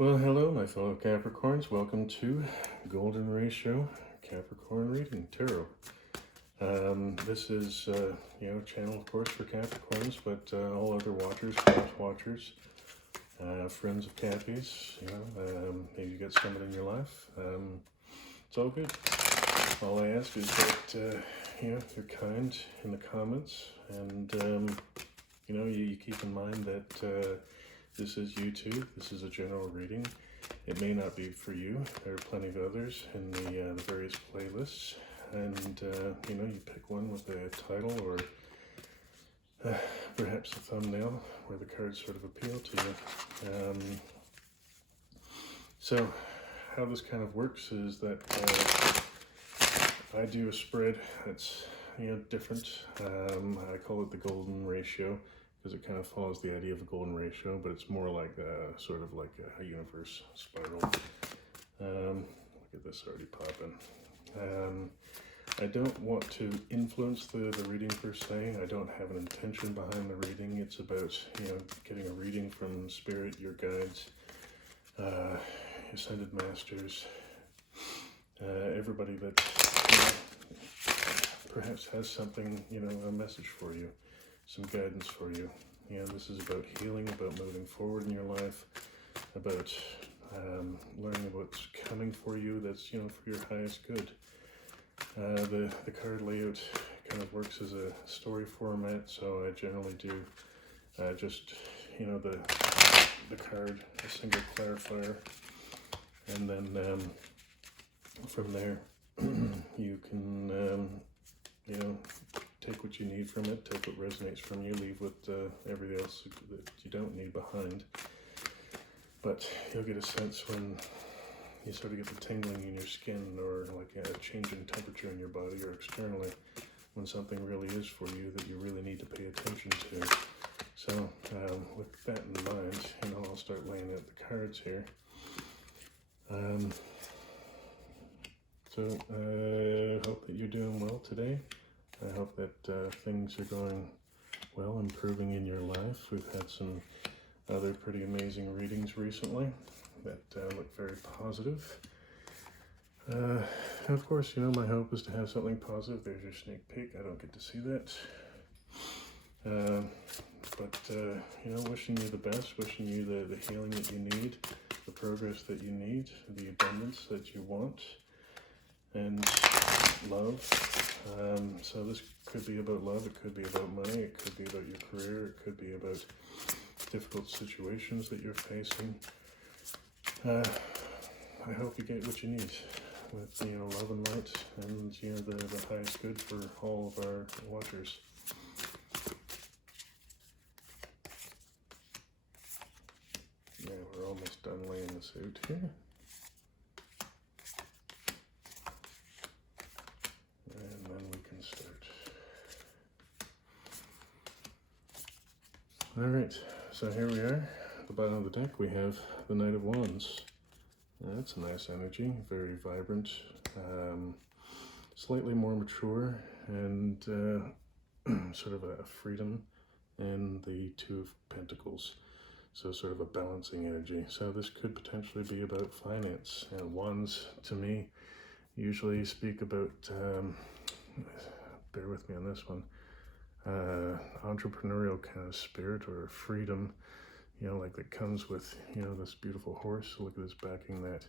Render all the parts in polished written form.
Well, hello, my fellow Capricorns. Welcome to Golden Ratio Capricorn Reading Tarot. This is, a channel, of course, for Capricorns, but all other watchers, cross watchers, friends of Cappies, maybe you get someone in your life. It's all good. All I ask is that, you're kind in the comments, and, you keep in mind that this is YouTube. This is a general reading. It may not be for you. There are plenty of others in the various playlists, and you pick one with a title or perhaps a thumbnail where the cards sort of appeal to you. So how this kind of works is that I do a spread that's different. I call it the Golden Ratio, because it kind of follows the idea of a golden ratio, but it's more like sort of like a universe spiral. Look at this already popping. I don't want to influence the reading per se. I don't have an intention behind the reading. It's about getting a reading from Spirit, your guides, Ascended Masters, everybody that perhaps has something, a message for you, some guidance for you. This is about healing, about moving forward in your life, about learning what's coming for you that's, for your highest good. The card layout kind of works as a story format, so I generally do just, the card, a single clarifier, and then from there you can, take what you need from it, take what resonates from you, leave what everything else that you don't need behind. But you'll get a sense when you sort of get the tingling in your skin, or like a change in temperature in your body, or externally, when something really is for you that you really need to pay attention to. So with that in mind, I'll start laying out the cards here. So I hope that you're doing well today. I hope that things are going well, improving in your life. We've had some other pretty amazing readings recently that look very positive. Of course, my hope is to have something positive. There's your sneak peek. I don't get to see that. But wishing you the best, wishing you the healing that you need, the progress that you need, the abundance that you want, and love. So this could be about love, it could be about money, it could be about your career, it could be about difficult situations that you're facing. I hope you get what you need with love and light, and the highest good for all of our watchers. Yeah, we're almost done laying this out here. And then we can start. Alright, so here we are. At the bottom of the deck we have the Knight of Wands. That's a nice energy, very vibrant, slightly more mature, and sort of a freedom, and the Two of Pentacles. So sort of a balancing energy. So this could potentially be about finance. And wands, to me, usually speak about, bear with me on this one, entrepreneurial kind of spirit, or freedom, like that comes with, this beautiful horse. Look at this backing that.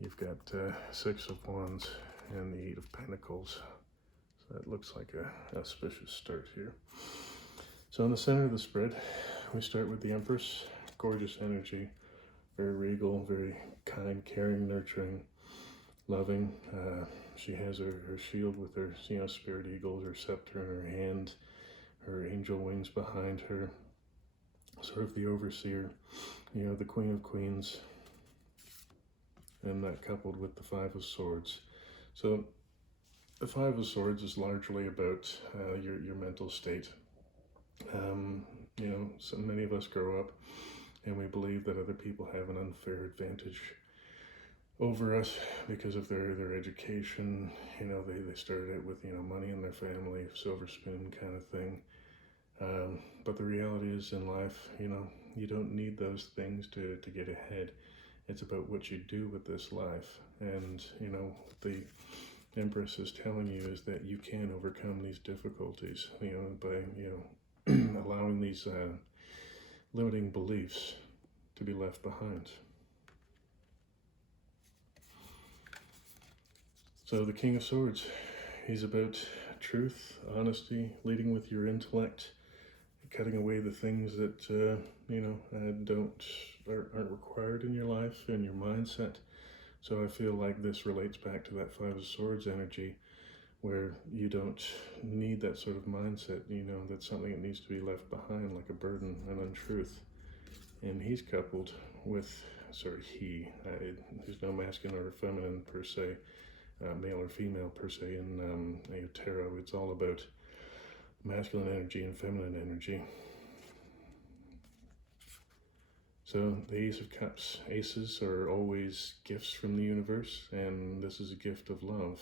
You've got Six of Wands and the Eight of Pentacles. So that looks like a auspicious start here. So in the center of the spread, we start with the Empress. Gorgeous energy, very regal, very kind, caring, nurturing, loving. She has her shield with her, spirit eagles, her scepter in her hand, her angel wings behind her, sort of the overseer, the Queen of Queens, and that coupled with the Five of Swords. So the Five of Swords is largely about your mental state. So many of us grow up and we believe that other people have an unfair advantage over us because of their education. They started out with money in their family, silver spoon kind of thing. But the reality is, in life, you don't need those things to get ahead. It's about what you do with this life. And, you know, the Empress is telling you is that you can overcome these difficulties, you know, by, you know, allowing these limiting beliefs to be left behind. So the King of Swords, he's about truth, honesty, leading with your intellect, cutting away the things that, you know, aren't required in your life and your mindset. So I feel like this relates back to that Five of Swords energy, where you don't need that sort of mindset, you know, that's something that needs to be left behind, like a burden, an untruth. And he's coupled with, there's no masculine or feminine per se, male or female per se in tarot. It's all about masculine energy and feminine energy. So the Ace of Cups, aces are always gifts from the universe, and this is a gift of love.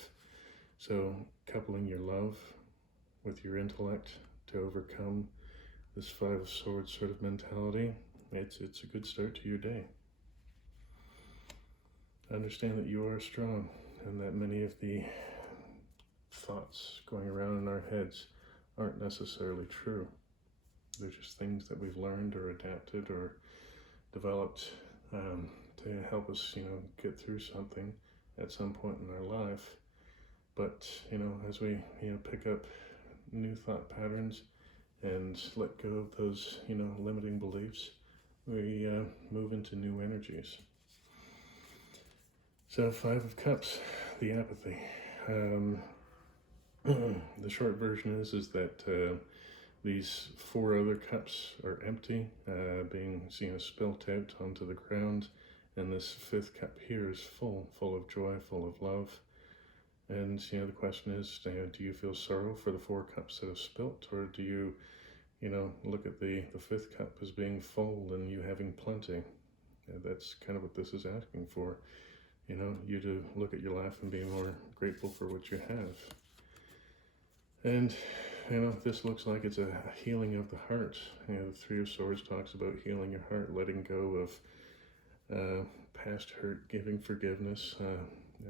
So coupling your love with your intellect to overcome this Five of Swords sort of mentality, it's a good start to your day. Understand that you are strong, and that many of the thoughts going around in our heads aren't necessarily true. They're just things that we've learned or adapted or developed to help us, you know, get through something at some point in our life. But, you know, as we, you know, pick up new thought patterns and let go of those, you know, limiting beliefs, we move into new energies. So Five of Cups, the apathy. The short version is that these four other cups are empty, being, you know, spilt out onto the ground, and this fifth cup here is full of joy, full of love. And, you know, the question is, do you feel sorrow for the four cups that have spilt, or do you, you know, look at the fifth cup as being full and you having plenty? That's kind of what this is asking for, you know, you to look at your life and be more grateful for what you have. And, you know, this looks like it's a healing of the heart. You know, the Three of Swords talks about healing your heart, letting go of past hurt, giving forgiveness.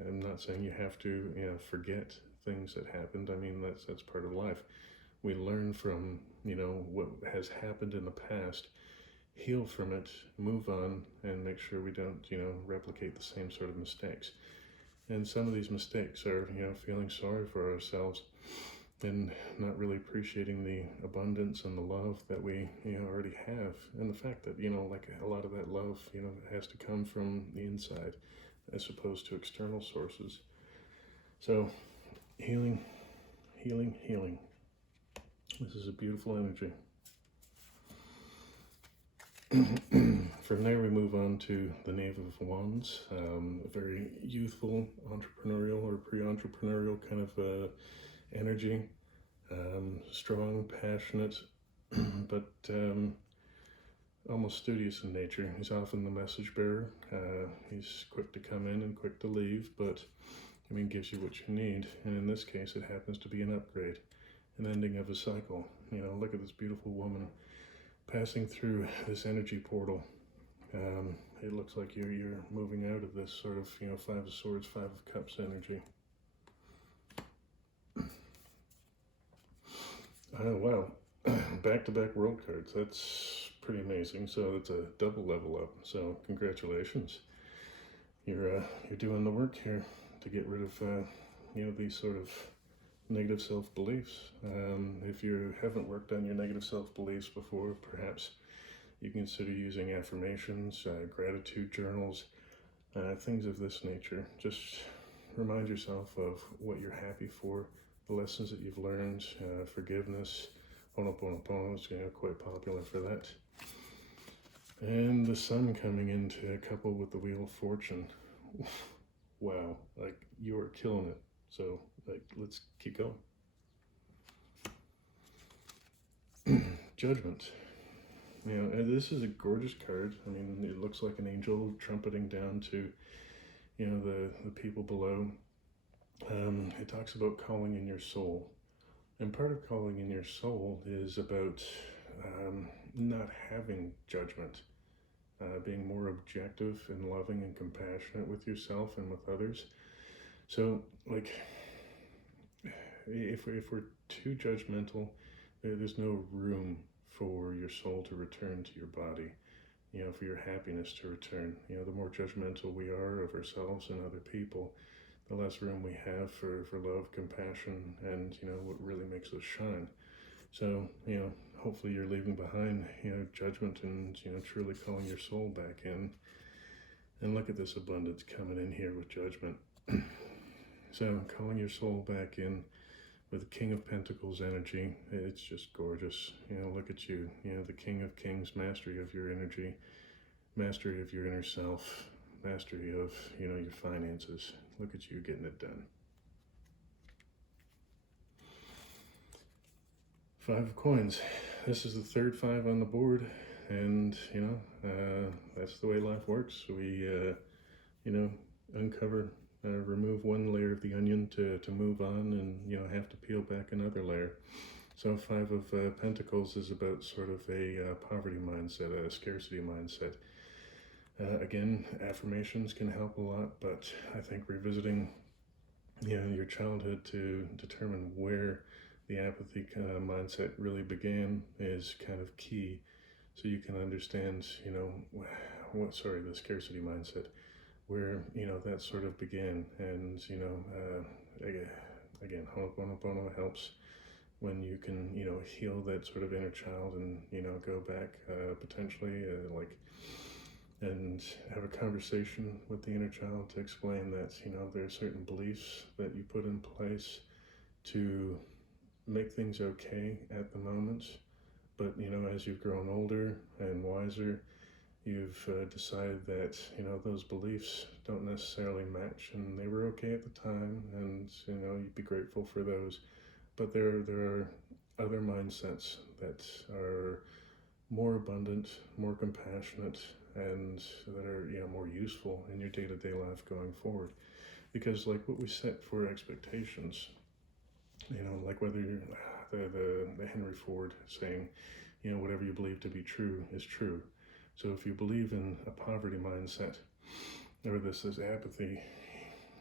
I'm not saying you have to, you know, forget things that happened. I mean, that's part of life. We learn from, you know, what has happened in the past, heal from it, move on, and make sure we don't, you know, replicate the same sort of mistakes. And some of these mistakes are, you know, feeling sorry for ourselves and not really appreciating the abundance and the love that we, you know, already have. And the fact that, you know, like a lot of that love, you know, has to come from the inside as opposed to external sources. So healing, healing, healing. This is a beautiful energy. From there we move on to the Knave of Wands, a very youthful, entrepreneurial or pre-entrepreneurial kind of energy, strong, passionate, but almost studious in nature. He's often the message bearer. He's quick to come in and quick to leave, but I mean, gives you what you need. And in this case, it happens to be an upgrade, an ending of a cycle. You know, look at this beautiful woman passing through this energy portal. It looks like you're moving out of this sort of, you know, Five of Swords, Five of Cups energy. Oh, wow. Back-to-back world cards. That's pretty amazing. So it's a double level up. So congratulations. You're doing the work here to get rid of, you know, these sort of negative self-beliefs. If you haven't worked on your negative self-beliefs before, perhaps you consider using affirmations, gratitude journals, things of this nature. Just remind yourself of what you're happy for, the lessons that you've learned, forgiveness. Ho'oponopono is, you know, quite popular for that. And the sun coming into couple with the Wheel of Fortune. Wow, like, you are killing it. So, like, let's keep going. Judgment. You know, and this is a gorgeous card. I mean, it looks like an angel trumpeting down to, you know, the people below. It talks about calling in your soul. And part of calling in your soul is about not having judgment. being more objective and loving and compassionate with yourself and with others. So, like, if we're too judgmental, there's no room for your soul to return to your body, for your happiness to return. The more judgmental we are of ourselves and other people, the less room we have for love, compassion, and, what really makes us shine. So, hopefully you're leaving behind, judgment and, truly calling your soul back in. And look at this abundance coming in here with judgment. So, calling your soul back in with the King of Pentacles energy, it's just gorgeous. Look at you, the King of Kings, mastery of your energy, mastery of your inner self, mastery of, your finances. Look at you getting it done. Five of Coins. This is the third five on the board, and that's the way life works. We uncover, remove one layer of the onion to move on, and have to peel back another layer. So Five of Pentacles is about sort of a poverty mindset, a scarcity mindset. Again, affirmations can help a lot, but I think revisiting your childhood to determine where the apathy mindset really began is kind of key, so you can understand, the scarcity mindset, where, that sort of began. And, again, Ho'oponopono helps when you can, heal that sort of inner child and, go back potentially, and have a conversation with the inner child to explain that, there are certain beliefs that you put in place to make things okay at the moment, but as you've grown older and wiser, you've decided that those beliefs don't necessarily match, and they were okay at the time, and you'd be grateful for those, but there are other mindsets that are more abundant, more compassionate, and that are more useful in your day-to-day life going forward. Because like what we set for expectations, like whether you're the Henry Ford saying, whatever you believe to be true is true. So if you believe in a poverty mindset, or this apathy,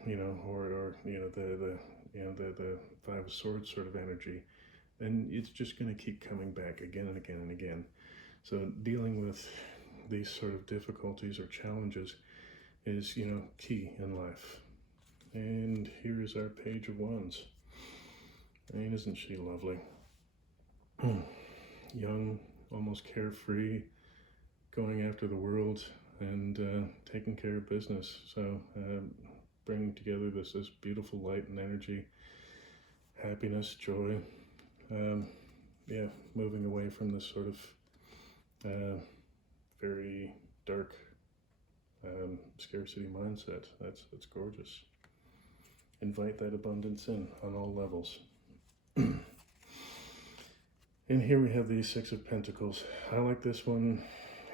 or the Five of Swords sort of energy, then it's just going to keep coming back again and again and again. So dealing with these sort of difficulties or challenges is, key in life. And here is our Page of Wands. I mean, isn't she lovely? Young, almost carefree, going after the world and taking care of business. So bringing together this beautiful light and energy, happiness, joy. Moving away from this sort of very dark scarcity mindset. That's gorgeous. Invite that abundance in on all levels. And here we have the Six of Pentacles. I like this one.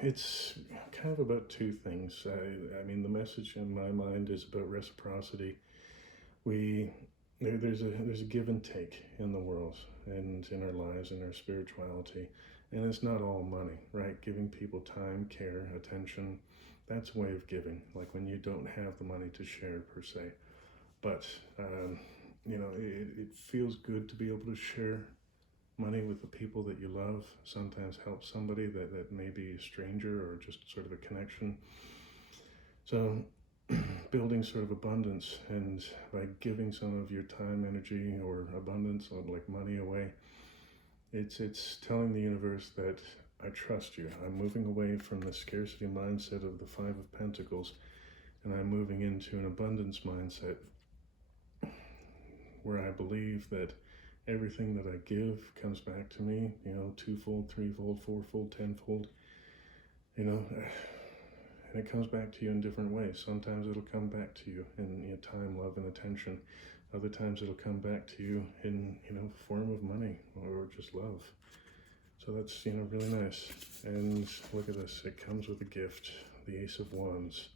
It's kind of about two things. I mean, the message in my mind is about reciprocity. There's a give and take in the world and in our lives and our spirituality. And it's not all money, right? Giving people time, care, attention, that's a way of giving. Like when you don't have the money to share per se. But, it feels good to be able to share money with the people that you love, sometimes help somebody that may be a stranger or just sort of a connection. So building sort of abundance, and by giving some of your time, energy, or abundance, like money away, it's telling the universe that I trust you. I'm moving away from the scarcity mindset of the Five of Pentacles, and I'm moving into an abundance mindset where I believe that everything that I give comes back to me, twofold, threefold, fourfold, tenfold, and it comes back to you in different ways. Sometimes it'll come back to you in time, love, and attention. Other times it'll come back to you in, form of money or just love. So that's, really nice. And look at this, it comes with a gift, the Ace of Wands.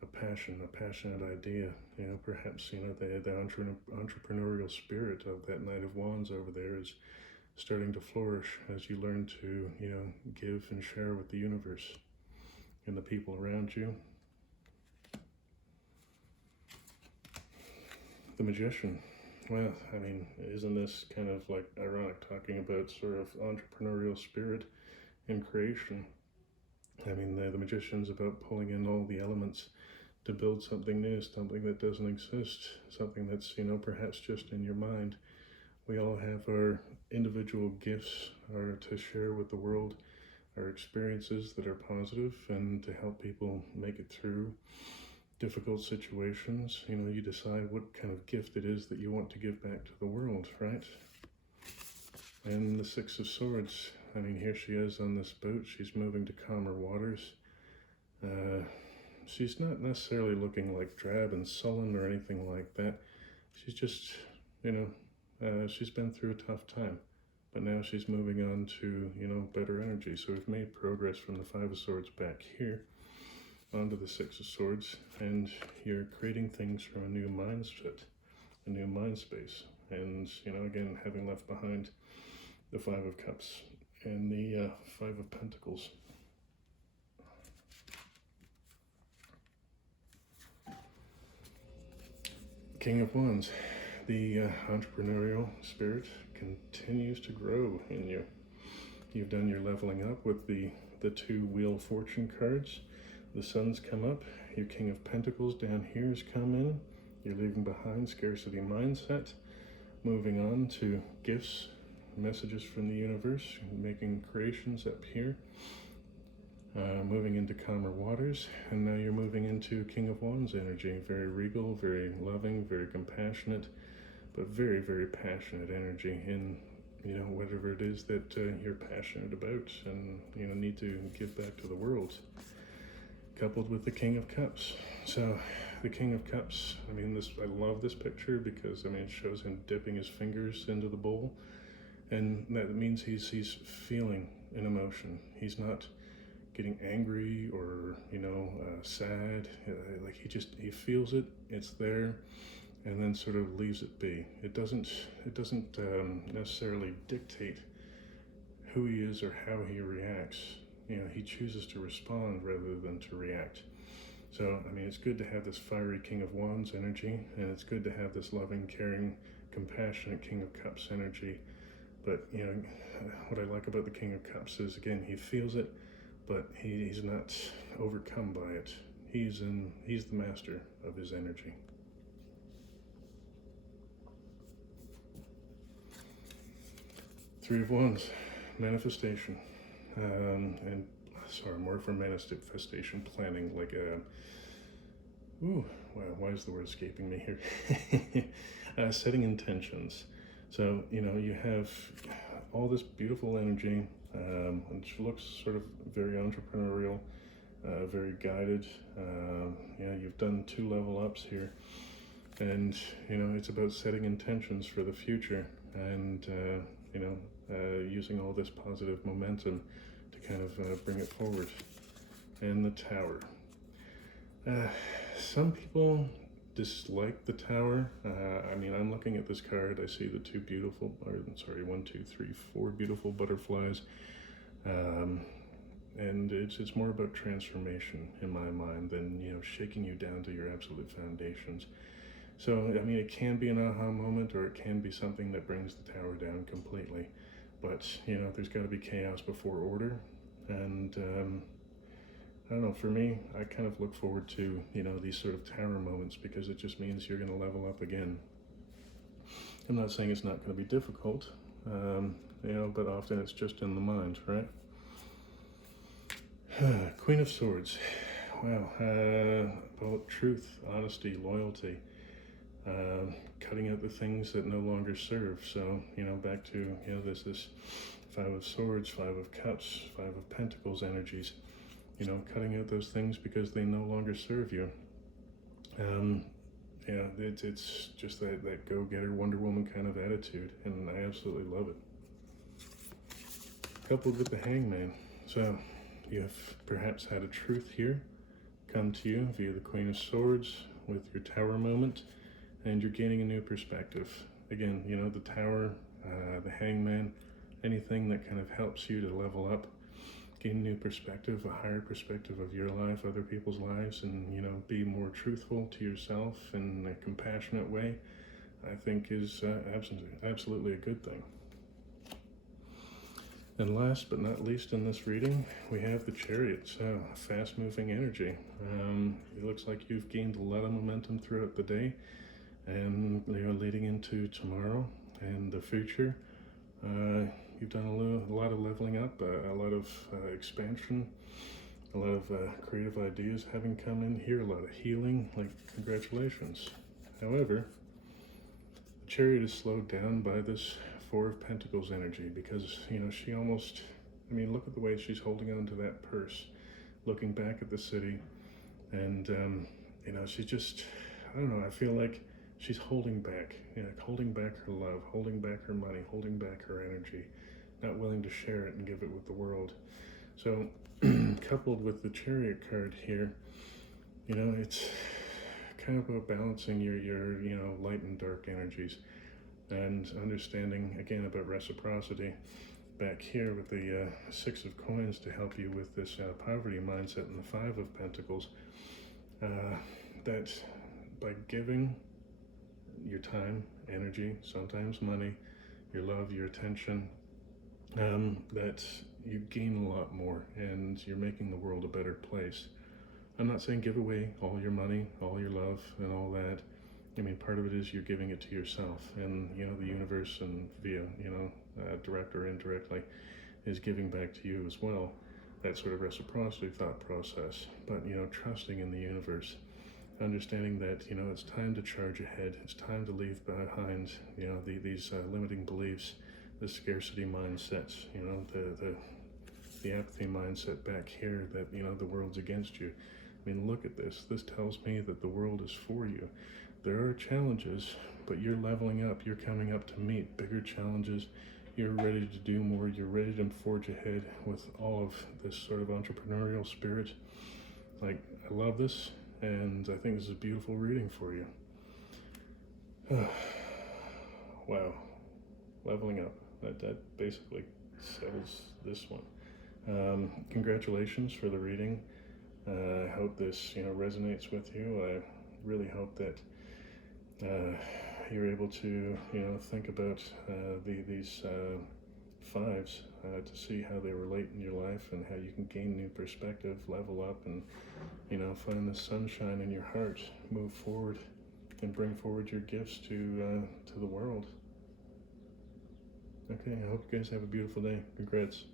A passionate idea, perhaps, the entrepreneurial spirit of that Knight of Wands over there is starting to flourish as you learn to, give and share with the universe. and the people around you. The Magician. Well, I mean, isn't this kind of like ironic, talking about sort of entrepreneurial spirit in creation? I mean, the Magician's about pulling in all the elements to build something new, something that doesn't exist, something that's, you know, perhaps just in your mind. We all have our individual gifts to share with the world, our experiences that are positive, and to help people make it through difficult situations. You know, you decide what kind of gift it is that you want to give back to the world, right? And the Six of Swords. I mean, here she is on this boat. She's moving to calmer waters. She's not necessarily looking like drab and sullen or anything like that. She's just, you know, she's been through a tough time. But now she's moving on to, you know, better energy. So we've made progress from the Five of Swords back here onto the Six of Swords, and you're creating things from a new mindset, a new mind space. And, you know, again, having left behind the Five of Cups and the Five of Pentacles. King of Wands. The entrepreneurial spirit continues to grow in you. You've done your leveling up with the two Wheel of Fortune cards. The Sun's come up. Your King of Pentacles down here has come in. You're leaving behind scarcity mindset, moving on to gifts, messages from the universe, making creations up here, moving into calmer waters, and now you're moving into King of Wands energy. Very regal, very loving, very compassionate, but very, very passionate energy in, you know, whatever it is that you're passionate about and, you know, need to give back to the world. Coupled with the King of Cups. So the King of Cups, I mean, I love this picture because, I mean, it shows him dipping his fingers into the bowl, and that means he's feeling an emotion. He's not getting angry or, you know, sad. Like he feels it, it's there, and then sort of leaves it be. It doesn't necessarily dictate who he is or how he reacts. You know, he chooses to respond rather than to react. So, I mean, it's good to have this fiery King of Wands energy, and it's good to have this loving, caring, compassionate King of Cups energy. But, you know, what I like about the King of Cups is, again, he feels it, but he's not overcome by it. He's the master of his energy. Three of Wands, manifestation. And sorry, more for manifestation planning, like wow, why is the word escaping me here? Setting intentions. So, you know, you have all this beautiful energy, which looks sort of very entrepreneurial, very guided. You know, you've done 2 level ups here, and, you know, it's about setting intentions for the future, and, you know, using all this positive momentum to kind of bring it forward. And the Tower. Some people dislike the Tower. I mean, I'm looking at this card, I see the 2 beautiful, or sorry, 1, 2, 3, 4 beautiful butterflies. And it's more about transformation in my mind than, you know, shaking you down to your absolute foundations. So, I mean, it can be an aha moment, or it can be something that brings the Tower down completely. But, you know, there's got to be chaos before order. And, I don't know, for me, I kind of look forward to, you know, these sort of Tower moments, because it just means you're going to level up again. I'm not saying it's not going to be difficult, you know, but often it's just in the mind, right? Queen of Swords. Wow. About truth, honesty, loyalty. Cutting out the things that no longer serve. So, you know, back to, you know, this 5 of Swords, 5 of Cups, 5 of Pentacles energies. You know, cutting out those things because they no longer serve you. Yeah, it's just that go-getter Wonder Woman kind of attitude, and I absolutely love it. Coupled with the Hangman. So, you have perhaps had a truth here come to you via the Queen of Swords with your Tower moment, and you're gaining a new perspective. Again, you know, the Tower, the Hangman, anything that kind of helps you to level up gain new perspective, a higher perspective of your life, other people's lives, and, you know, be more truthful to yourself in a compassionate way, I think is absolutely a good thing. And last but not least in this reading, we have the Chariot, so fast-moving energy. It looks like you've gained a lot of momentum throughout the day, and leading into tomorrow and the future. You've done a lot of leveling up, a lot of expansion, a lot of creative ideas having come in here, a lot of healing, like congratulations. However, the Chariot is slowed down by this Four of Pentacles energy because, you know, she almost, I mean, look at the way she's holding on to that purse, looking back at the city, and, you know, she's just, I don't know, I feel like she's holding back her love, holding back her money, holding back her energy, not willing to share it and give it with the world. So, coupled with the Chariot card here, you know, it's kind of about balancing your you know, light and dark energies, and understanding again about reciprocity back here with the Six of Coins to help you with this poverty mindset, and the Five of Pentacles, that by giving your time, energy, sometimes money, your love, your attention, that you gain a lot more and you're making the world a better place. I'm not saying give away all your money, all your love, and all that. I mean, part of it is you're giving it to yourself, and, you know, the universe, and via, you know, direct or indirectly, is giving back to you as well. That sort of reciprocity thought process. But, you know, trusting in the universe, understanding that, you know, it's time to charge ahead. It's time to leave behind, you know, these limiting beliefs, the scarcity mindsets, you know, the apathy mindset back here that, you know, the world's against you. I mean, look at this. This tells me that the world is for you. There are challenges, but you're leveling up. You're coming up to meet bigger challenges. You're ready to do more. You're ready to forge ahead with all of this sort of entrepreneurial spirit. Like, I love this, and I think this is a beautiful reading for you. Wow. Leveling up. That basically settles this one. Congratulations for the reading. I hope this, you know, resonates with you. I really hope that you're able to, you know, think about these fives to see how they relate in your life and how you can gain new perspective, level up, and, you know, find the sunshine in your heart, move forward, and bring forward your gifts to the world. Okay, I hope you guys have a beautiful day. Congrats.